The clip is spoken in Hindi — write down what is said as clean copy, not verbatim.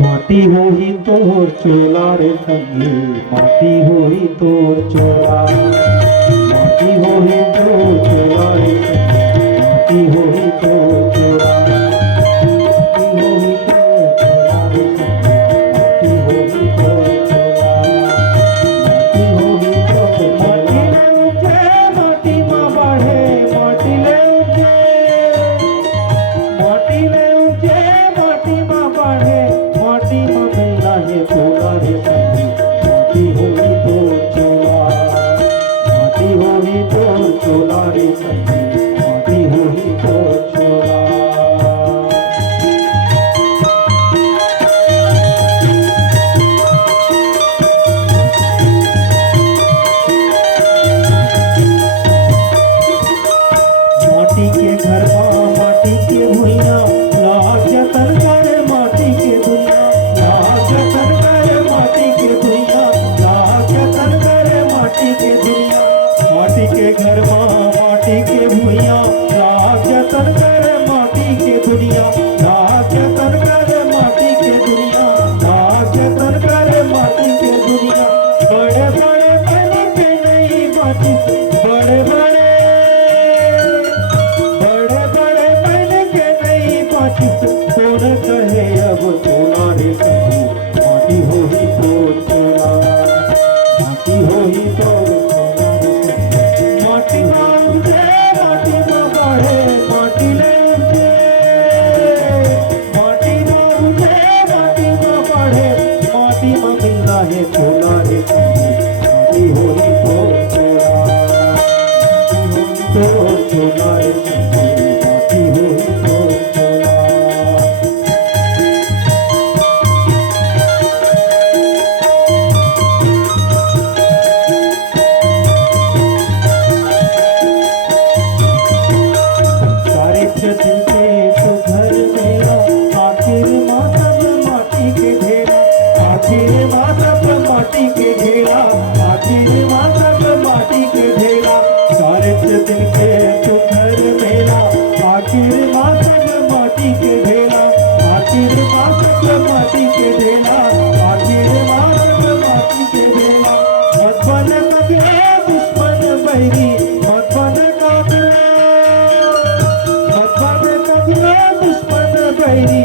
माटी होई तोर चोला रे संगी, माटी होई तोर चोला, माटी होई तोर चोला रे संगी, माटी होई तोर चोला, माटी होई तोर चोला रे संगी, माटी होई तोर चोला, माटी होई तोर चोला। माटी मा बढ़े माटी ले उठे, माटी ले उठे माटी मा बढ़े, माटी मा मिलना है चोला रे संगी, माटी होई तोर चोला, माटी होई तोर चोला रे संगी, माटी होई तोर चोला। माटी के घर माटी के भुइया, लाग जतन करे माटी के दुनिया, लाग जतन करे माटी के भुइया, लाग जतन करे माटी के दुनिया। माटी के घर माटी के भुइया, लाग जतन करे माटी के दुनिया, लाग जतन करे माटी के दुनिया, लाग जतन करे माटी के दुनिया। बड़े बड़े बने के नहीं माटी, बड़े बड़े कौन कहे अब चोला रे संगी, माटी होई तोर चोला, माटी होई तोर चोला रे संगी। माटी मा उठे माटी मा बढ़े, माटी ले उठे, माटी मा उठे माटी मा बढ़े, माटी मा मिलना है चोला रे संगी, माटी होई तोर चोला, माटी होई तोर चोला रे संगी, माटी होई तोर चोला। दिल के तो घर मेरा, आखिर माँ सब माटी के ढेरा, आखिर माँ सब माटी के ढेरा, आखिर माँ सब माटी के ढेरा। सारे दिल के तो घर मेरा, आखिर माँ सब माटी के ढेरा, आखिर माँ सब माटी के ढेरा, आखिर माँ सब माटी के ढेरा। मत बन कभी दुश्मन बैरी, मत बन कभी दुश्मन बैरी,